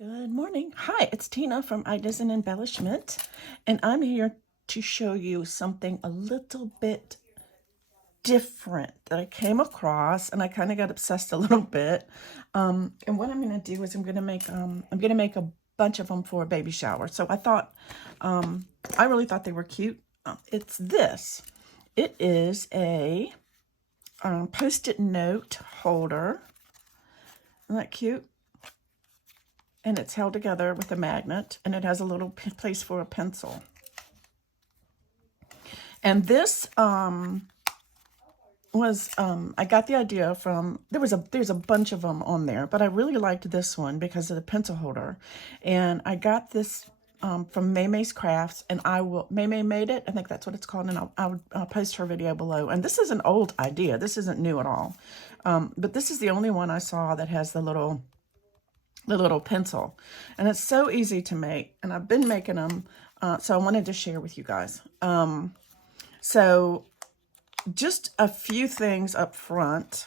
Good morning. Hi, it's Tina from Ideas and Embellishment, and I'm here to show you something a little bit different that I came across, and I kind of got obsessed a little bit. And what I'm going to do is I'm going to make a bunch of them for a baby shower. So I thought, I really thought they were cute. It's this. It is a Post-it note holder. Isn't that cute? And it's held together with a magnet, and it has a little place for a pencil. And this I got the idea from, there's a bunch of them on there, but I really liked this one because of the pencil holder. And I got this from Maymay's Crafts, and Maymay made it, I think that's what it's called, and I'll post her video below. And this is an old idea, this isn't new at all. But this is the only one I saw that has the little pencil, and it's so easy to make, and I've been making them, so I wanted to share with you guys. So just a few things up front.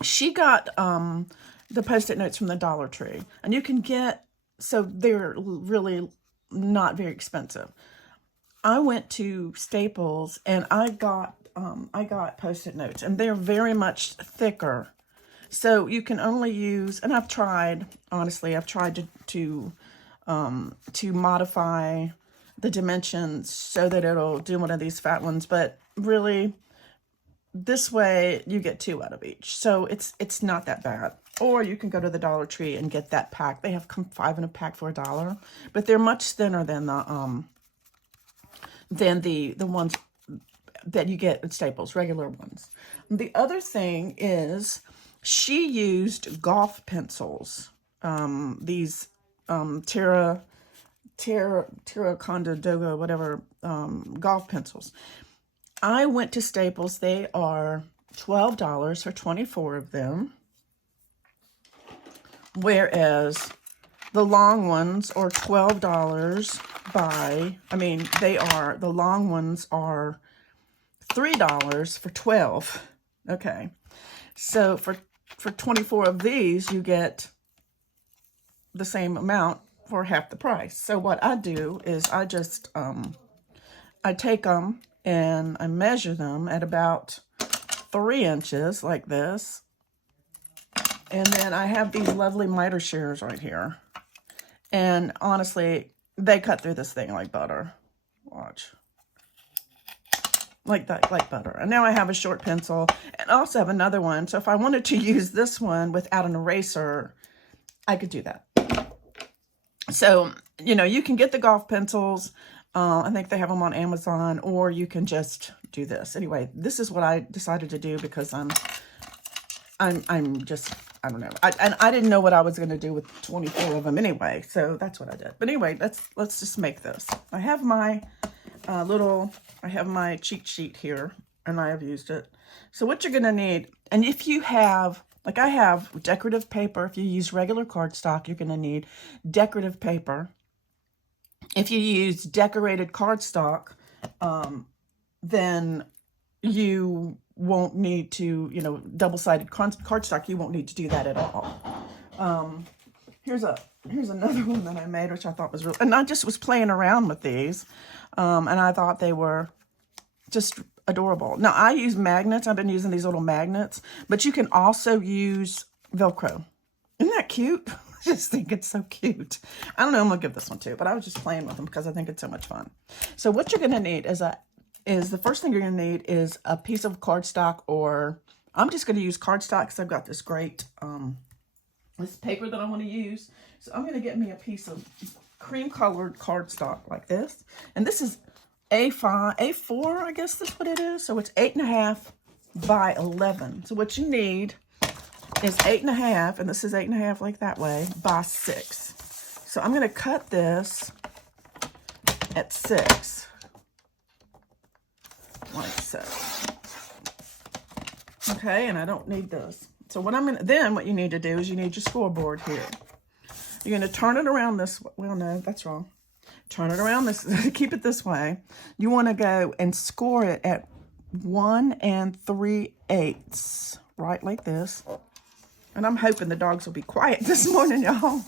She got the Post-it notes from the Dollar Tree, and you can get, so they're really not very expensive. I went to Staples and I got Post-it notes, and they're very much thicker. So you can only use, and I've tried, honestly, I've tried to modify the dimensions so that it'll do one of these fat ones, but really, this way you get 2 out of each. So it's not that bad. Or you can go to the Dollar Tree and get that pack. They have 5 in a pack for $1, but they're much thinner than the ones that you get at Staples, regular ones. The other thing is, she used golf pencils, these Terraconda Dogo, whatever, golf pencils. I went to Staples. They are $12 for 24 of them, whereas the long ones are $12 the long ones are $3 for 12. Okay. So for 24 of these, you get the same amount for half the price. So what I do is I just, I take them and I measure them at about 3 inches like this. And then I have these lovely miter shears right here. And honestly, they cut through this thing like butter. Watch. Like that, like butter. And now I have a short pencil, and I also have another one. So if I wanted to use this one without an eraser, I could do that. So, you can get the golf pencils. I think they have them on Amazon, or you can just do this. Anyway, this is what I decided to do because I'm just, I don't know. I didn't know what I was going to do with 24 of them anyway. So that's what I did. But anyway, let's just make this. I have my I have my cheat sheet here, and I have used it. So what you're going to need, and if you have, like I have decorative paper, if you use regular cardstock, you're going to need decorative paper. If you use decorated cardstock, then you won't need to, double-sided cardstock, you won't need to do that at all. Here's another one that I made, which I thought was and I just was playing around with these, and I thought they were just adorable. Now, I use magnets. I've been using these little magnets, but you can also use Velcro. Isn't that cute? I just think it's so cute. I don't know, I'm going to give this one too, but I was just playing with them because I think it's so much fun. So what you're going to need is the first thing you're going to need is a piece of cardstock, or I'm just going to use cardstock because I've got this great, this paper that I want to use. So I'm going to get me a piece of cream colored cardstock like this. And this is A4, I guess that's what it is. So it's 8.5 by 11. So what you need is 8.5, and this is 8.5 like that way, by 6. So I'm going to cut this at 6. Like so. Okay, and I don't need this. So what what you need to do is you need your scoreboard here. You're going to turn it around this way. Well, no, that's wrong. Turn it around this, keep it this way. You want to go and score it at 1 3/8, right like this. And I'm hoping the dogs will be quiet this morning, y'all.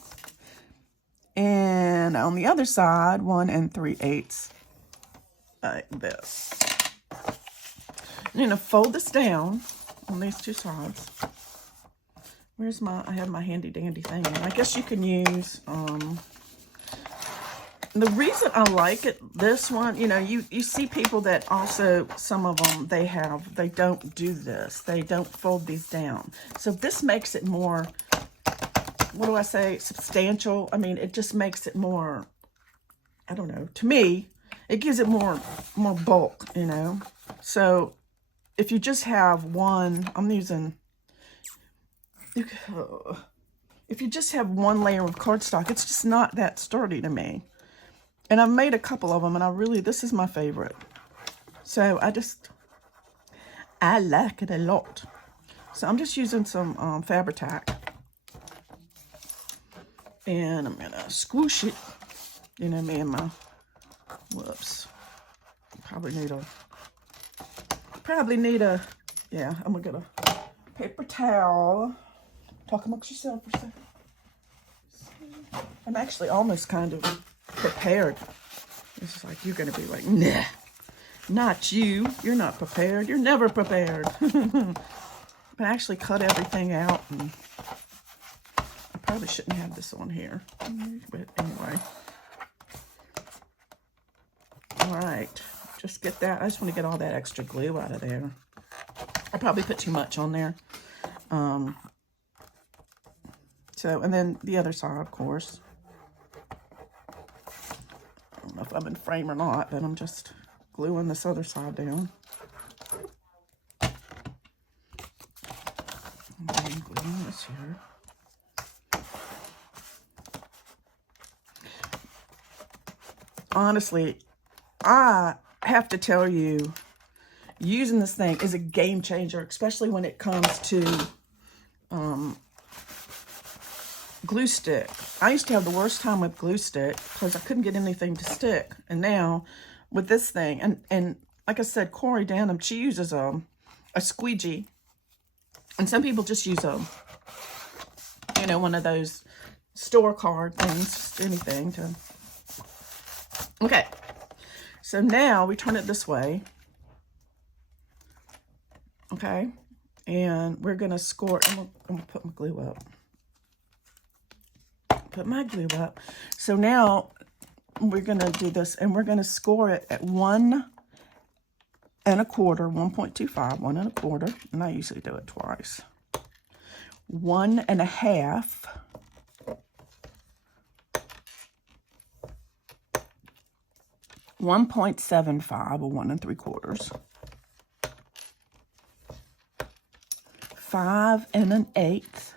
And on the other side, 1 3/8 like this. I'm going to fold this down on these two sides. Where's my, I have my handy dandy thing. I guess you can use, the reason I like it, this one, you know, you see people that also, some of them, they don't do this. They don't fold these down. So this makes it more, what do I say, substantial. I mean, it just makes it more, I don't know, to me, it gives it more bulk, you know. So if you just have one, I'm using, if you just have one layer of cardstock, it's just not that sturdy to me. And I've made a couple of them, and this is my favorite. So I like it a lot. So I'm just using some Fabri-Tac. And I'm going to squish it. You know me and my, whoops. Probably need a, yeah, I'm going to get a paper towel. Talk amongst yourself for a second. I'm actually almost kind of prepared. This is like, you're going to be like, nah, not you. You're not prepared. You're never prepared. But I actually cut everything out. And I probably shouldn't have this on here. But anyway. All right. Just get that. I just want to get all that extra glue out of there. I probably put too much on there. So, and then the other side, of course. I don't know if I'm in frame or not, but I'm just gluing this other side down. And then gluing this here. Honestly, I have to tell you, using this thing is a game changer, especially when it comes to glue stick. I used to have the worst time with glue stick because I couldn't get anything to stick. And now with this thing, and like I said, Corey Denham, she uses a squeegee. And some people just use you know, one of those store card things, just anything to. Okay. So now we turn it this way. Okay. And we're going to score, I'm going to put my glue up. Put my glue up. So now we're going to do this, and we're going to score it at 1 1/4, 1.25, 1 1/4, and I usually do it twice. 1 1/2, 1.75 or 1 3/4, 5 1/8,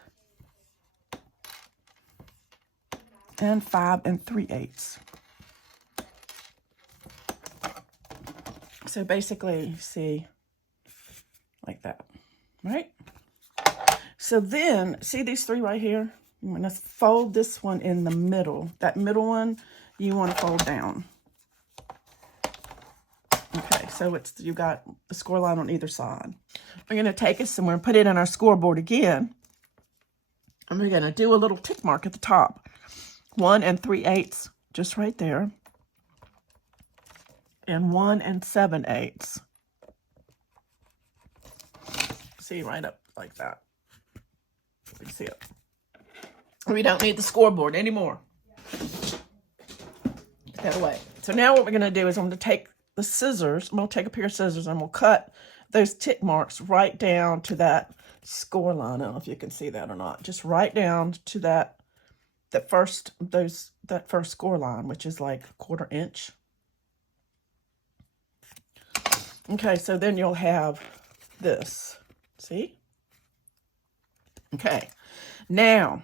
and 5 3/8. So basically, see, like that, right? So then, see these three right here? I'm going to fold this one in the middle. That middle one, you want to fold down. Okay, so you got the score line on either side. We're going to take it somewhere and put it in our scoreboard again. And we're going to do a little tick mark at the top. 1 3/8, just right there. And 1 7/8. See, right up like that. You see it. We don't need the scoreboard anymore. Get that away. So now what we're going to do is I'm going to take the scissors. I'm going to take a pair of scissors and we'll cut those tick marks right down to that score line. I don't know if you can see that or not. Just right down to that first score line, which is like 1/4 inch. Okay, so then you'll have this. See? Okay. Now,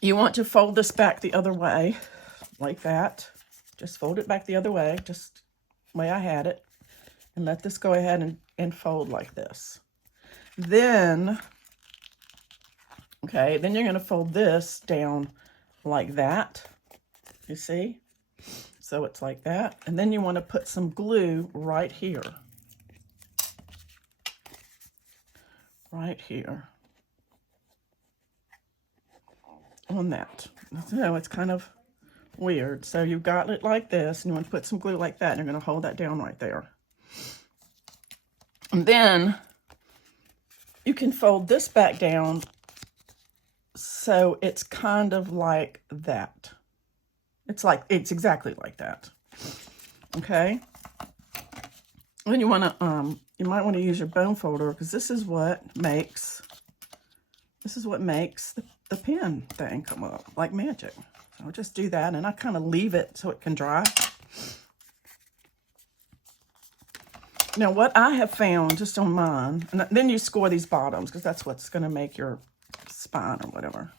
you want to fold this back the other way, like that. Just fold it back the other way, just the way I had it. And let this go ahead and fold like this. Then, okay, then you're going to fold this down like that. You see? So it's like that. And then you want to put some glue right here. Right here. on that. You know, it's kind of weird. So you've got it like this, and you want to put some glue like that, and you're going to hold that down right there. And then you can fold this back down so it's kind of like that. It's exactly like that. Okay. Then you want to you might want to use your bone folder, because this is what makes the pen thing come up like magic. So I'll just do that, and I kind of leave it so it can dry. Now, what I have found just on mine, and then you score these bottoms, because that's what's going to make your spine or whatever.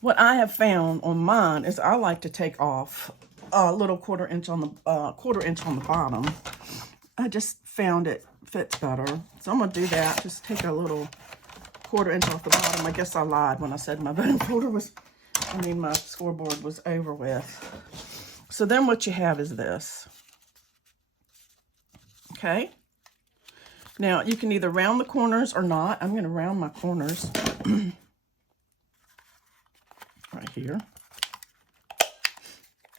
What I have found on mine is I like to take off a little quarter inch on the bottom. I just found it fits better, so I'm gonna do that. Just take a little quarter inch off the bottom. I guess I lied when I said my bone folder was, my scoreboard was over with. So then what you have is this. Okay. Now you can either round the corners or not. I'm gonna round my corners right here.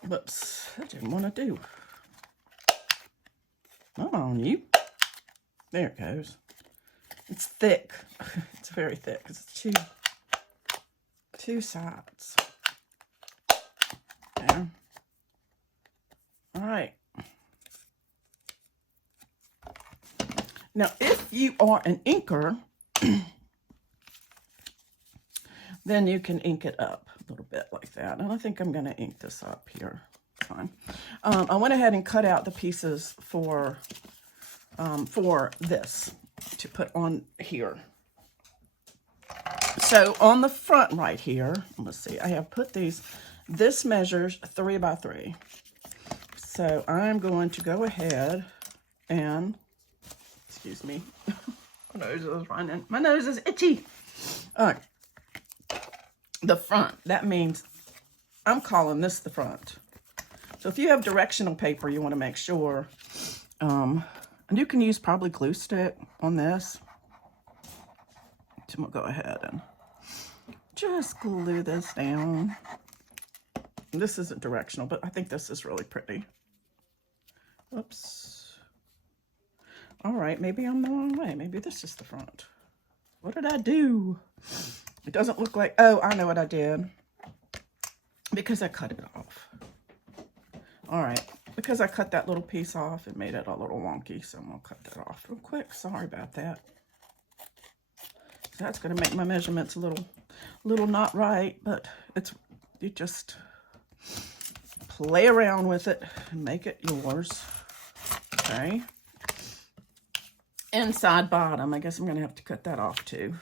Whoops, I didn't want to do. Come on, you. There it goes. It's thick. It's very thick. It's two sides. There. All right. Now, if you are an inker, then you can ink it up a little bit like that. And I think I'm going to ink this up here. Fine. I went ahead and cut out the pieces for this to put on here. So on the front right here, let's see, I have put these, this measures 3 by 3. So I'm going to go ahead and, excuse me, my nose is running. My nose is itchy. All right. The front, that means I'm calling this the front. So if you have directional paper, you want to make sure, and you can use probably glue stick on this. So I'm going to go ahead and just glue this down. This isn't directional, but I think this is really pretty. Oops. All right, maybe I'm the wrong way. Maybe this is the front. What did I do? It doesn't look like, oh, I know what I did. Because I cut it off. All right, because I cut that little piece off, it made it a little wonky, so I'm gonna cut that off real quick. Sorry about that. So that's gonna make my measurements a little not right, but you just play around with it and make it yours. Okay. Inside bottom, I guess I'm gonna have to cut that off too.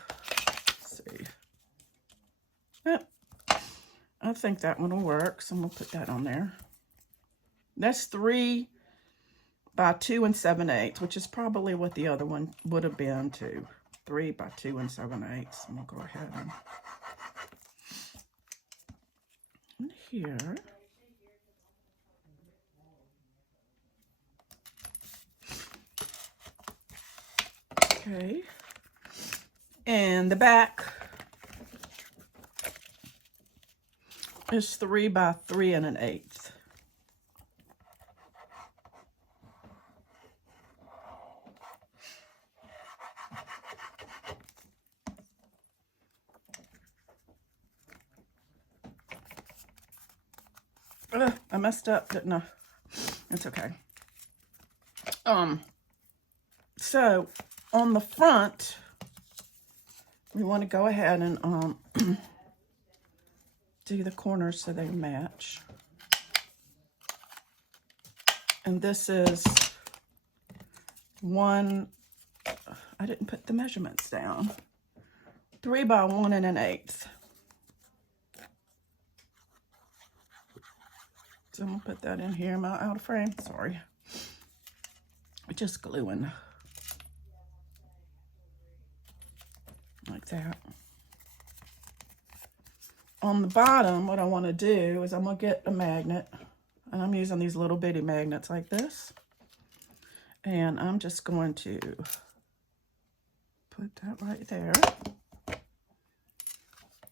Let's see. Yep. I think that one will work, so I'm gonna put that on there. That's 3 by 2 7/8, which is probably what the other one would have been too. 3 by 2 7/8. I'm gonna go ahead and here. Okay. And the back is 3 by 3 1/8. I messed up, didn't I? It's okay. So on the front, we want to go ahead and do the corners so they match. And this is I didn't put the measurements down. 3 by 1 1/8. So I'm gonna put that in here. Am I out of frame? Sorry. Just gluing. Like that. On the bottom, what I want to do is I'm going to get a magnet. And I'm using these little bitty magnets like this. And I'm just going to put that right there.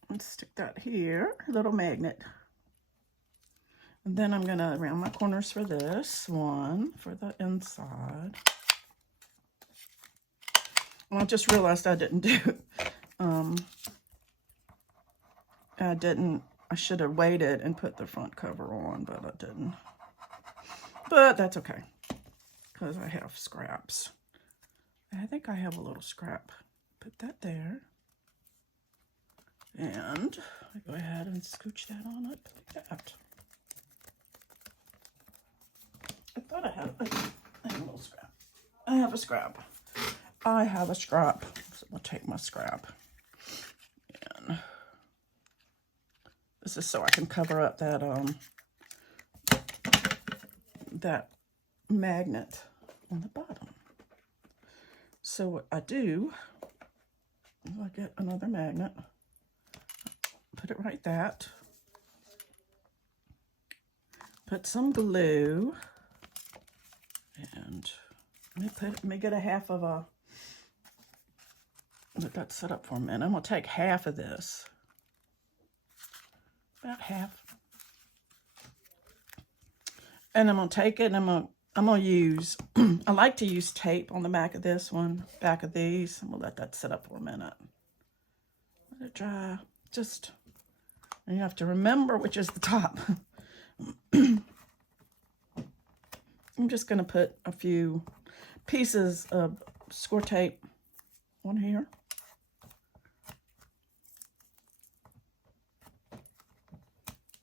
Let's stick that here, a little magnet. And then I'm going to round my corners for this one, for the inside. Well, I just realized I didn't do it. I should have waited and put the front cover on, but I didn't. But that's okay, because I have scraps. I think I have a little scrap. Put that there. And I go ahead and scooch that on up like that. I thought I had a little scrap. I have a scrap. I have a scrap. So I'll take my scrap. And this is so I can cover up that that magnet on the bottom. So what I do is I get another magnet, put it right that, put some glue, and let me get a half of a, let that set up for a minute. I'm gonna take half of this, about half, and I'm gonna take it and I'm gonna use, I like to use tape on the back of this one, back of these. I'm gonna let that sit up for a minute. Let it dry. Just, and you have to remember which is the top. I'm just gonna put a few pieces of score tape on here.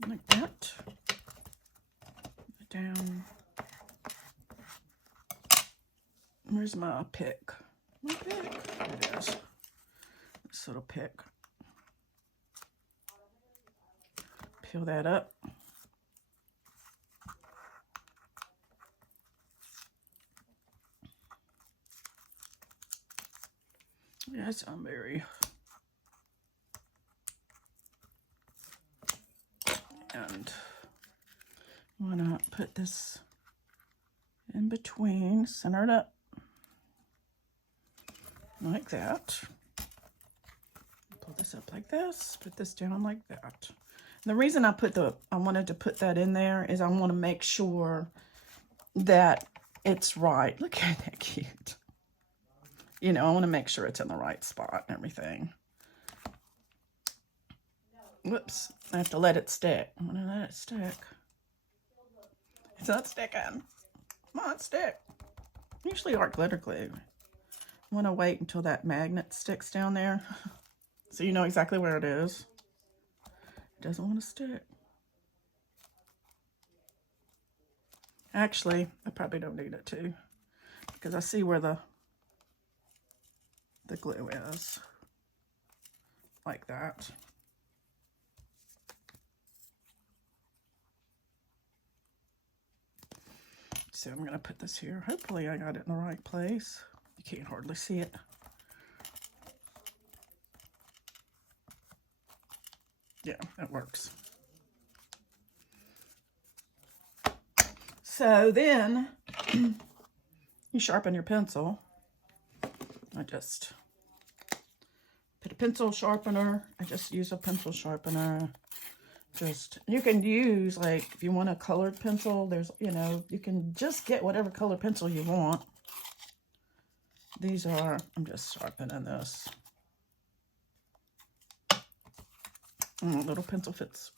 Like that. Down. Where's my pick? My pick. There it is. This little pick. Peel that up. Yes, I'm very. And I'm gonna put this in between, center it up like that. Pull this up like this, put this down like that. The reason I wanted to put that in there is I want to make sure that it's right. Look at that cute. You know, I want to make sure it's in the right spot and everything. Whoops, I have to let it stick. I'm going to let it stick. It's not sticking. Come on, stick. Usually art glitter glue. I want to wait until that magnet sticks down there so you know exactly where it is. It doesn't want to stick. Actually, I probably don't need it to, because I see where the glue is. Like that. So I'm going to put this here. Hopefully I got it in the right place. You can't hardly see it. Yeah, that works. So then you sharpen your pencil. I just put a pencil sharpener. I just use a pencil sharpener. Just, you can use, like, if you want a colored pencil, there's, you know, you can just get whatever color pencil you want. These are, I'm just sharpening this. Little pencil fits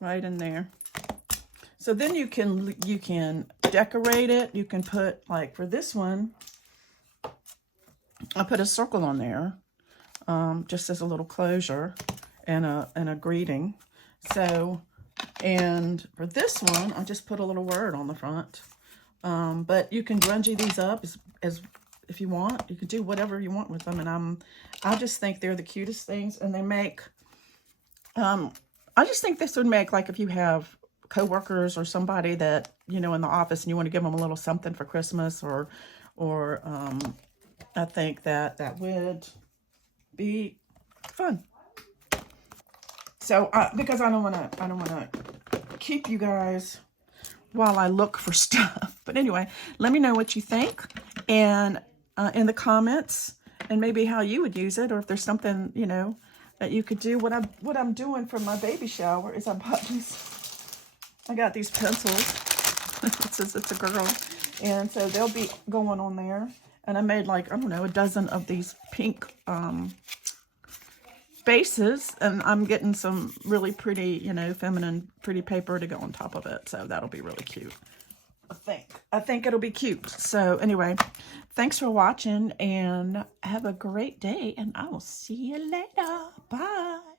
right in there. So then you can decorate it. You can put, like, for this one, I put a circle on there, just as a little closure and a greeting. So, and for this one, I just put a little word on the front. But you can grungy these up as if you want. You can do whatever you want with them, and I just think they're the cutest things, and they make. I just think this would make, like, if you have coworkers or somebody that, you know, in the office and you want to give them a little something for Christmas, or I think that would be fun. So because I don't want to keep you guys while I look for stuff. But anyway, let me know what you think, and in the comments, and maybe how you would use it, or if there's something, you know, that you could do. What I'm doing for my baby shower is I got these pencils. It says it's a girl, and so they'll be going on there. And I made like, I don't know, a dozen of these pink bases, and I'm getting some really pretty, you know, feminine pretty paper to go on top of it. So that'll be really cute. I think it'll be cute. So anyway, thanks for watching and have a great day, and I will see you later. Bye.